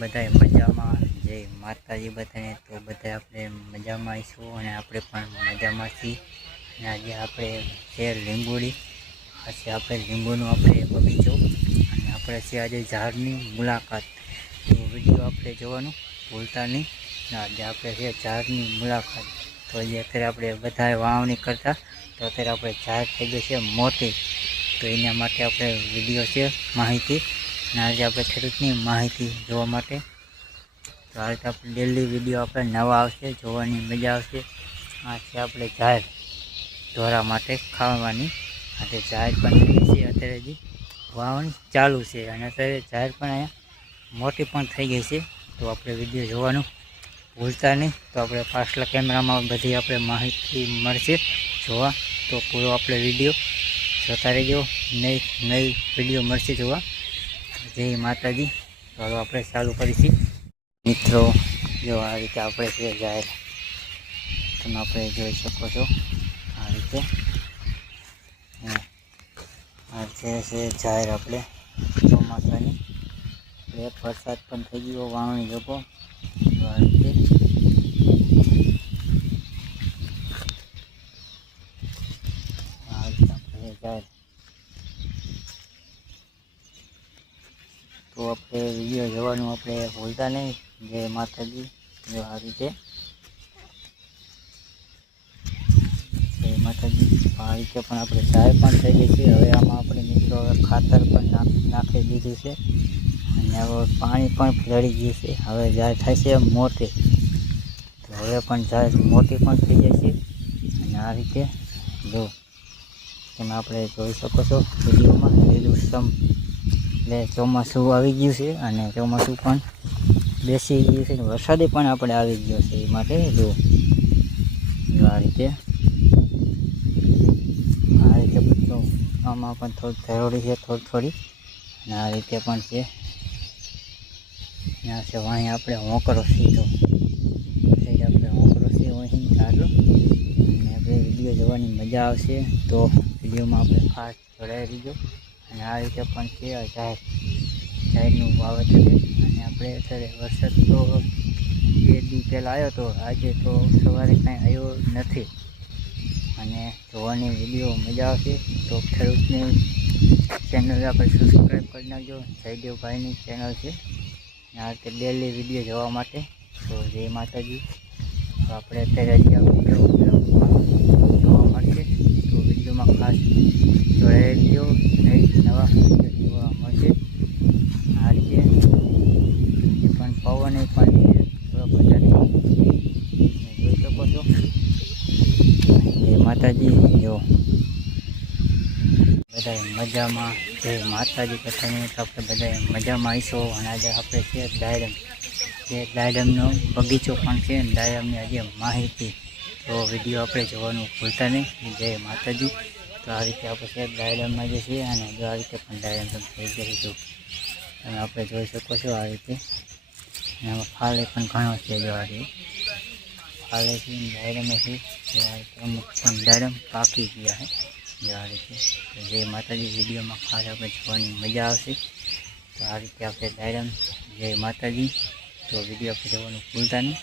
બધાય મજામાં? જય માતાજી બધાને। તો બધા આપણે મજામાં આવીશું અને આપણે પણ મજામાં છીએ। અને આજે આપણે છે લીંબોડી, પછી આપણે લીંબુનો આપણે બગીચો અને આપણે છે આજે ઝાડની મુલાકાત। તો વિડીયો આપણે જોવાનું ભૂલતા નહીં। આજે આપણે છે ઝાડની મુલાકાત। તો આજે અત્યારે આપણે બધાએ વાવણી કરતા, તો અત્યારે આપણે ઝાડ થઈ ગયું છે મોટી, તો એના માટે આપણે વિડીયો છે માહિતી। અને આજે આપણે ખેડૂતની માહિતી જોવા માટે, તો આ રીતે આપણે ડેલી વિડીયો આપણે નવા આવશે, જોવાની મજા આવશે। આ છે આપણે ઝાડ ઢોરા માટે ખાવાની, આજે ઝાડ પણ થઈ ગઈ છે, અત્યારે હજી વાવણી ચાલુ છે અને અત્યારે ઝાડ પણ અહીંયા મોટી પણ થઈ ગઈ છે। તો આપણે વિડીયો જોવાનું ભૂલતા નહીં। તો આપણે પાછલા કેમેરામાં બધી આપણે માહિતી મળશે જોવા, તો પૂરો આપણે વિડીયો જોતા રહેજો। નવી વિડીયો મળશે જોવા। જય માતાજી। ચાલો આપણે ચાલુ કરીશું મિત્રો। જો આ રીતે આપણે છે ઝાડ, તમે આપણે જોઈ શકો છો આ રીતે। આ છે ઝાડ આપણે ચોમાસાની, એક વરસાદ પણ થઈ ગયો વાવણી લોકો આ રીતે। આ રીતે આપણે ઝાડ, તો આપણે વિડીયો જોવાનું આપણે ભૂલતા નહીં। જય માતાજી। જો આ રીતે જય માતાજી। આ રીતે પણ આપણે ઝાડ પણ થઈ ગઈ છે। હવે આમાં આપણે મિત્રો હવે ખાતર પણ નાખી દીધું છે અને હવે પાણી પણ ચડી ગયું છે। હવે ઝાડ થાય છે મોટી, તો હવે પણ ઝાડ મોટી પણ થઈ જાય છે। અને આ રીતે જો તમે આપણે જોઈ શકો છો વિડીયોમાં લીલુંછમ, એટલે ચોમાસું આવી ગયું છે અને ચોમાસું પણ બેસી ગયું છે, વરસાદે પણ આપણે આવી ગયો છે। એ માટે જો આ રીતે બધું આમાં પણ થોડી જરૂરી છે, થોડી અને આ રીતે પણ છે। ત્યાં છે વાંહી આપણે હોંકરો સીધો સાઈડ આપણે હોંકરો છે વહીં ચાલો, અને આપણે વિડીયો જોવાની મજા આવશે। તો વિડીયોમાં આપણે ખાસ જોડાઈ રહીજો। અને આ રીતે પણ છે ઝાડનું વાવેતર છે। અને આપણે અત્યારે વરસાદ તો 2 દી પહેલાં આવ્યો હતો, આજે તો સવારે કાંઈ આવ્યો નથી અને જોવાની વિડીયો મજા આવશે। તો ખેડૂતની ચેનલ આપણે સબસ્ક્રાઈબ કરી નાખજો, જયદેવભાઈની ચેનલ છે। આ રીતે ડેલી વિડીયો જોવા માટે તો જય માતાજી। તો આપણે અત્યારે હજી આ વિડીયો જોવા મળશે, તો વિડીયોમાં ખાસ જોડાઈ રહેજો, નવા વિડીયો જોવા મળશે। આ રીતે એ પણ પવન પણ છે થોડો બધા જોઈ શકો છો। જય માતાજી। જો બધા મજામાં, જય માતાજી બધાને। તો આપણે બધા મજામાં આવીશું। અને આજે આપણે છે દાડમ, જે દાડમનો બગીચો પણ છે, દાડમની આજે માહિતી, તો વિડીયો આપણે જોવાનું ભૂલતા નહીં। જય માતાજી। તો આ રીતે આપણે છે દાડમમાં જે છે, અને જો આ રીતે પણ દાડમ થઈ જાય તો તમે આપણે જોઈ શકો છો આ રીતે। અને આમાં ફાલે પણ ઘણો છે, જો આ રીતે ફાલે છે દાડમે છે, અમુક પણ દાડમ પાકી ગયા છે જો આ રીતે। તો જય માતાજી। વિડીયોમાં ખાસ આપણે જોવાની મજા આવશે। તો આ રીતે આપણે દાડમ, જય માતાજી। તો વિડીયો આપણે જોવાનું ભૂલતા નહીં।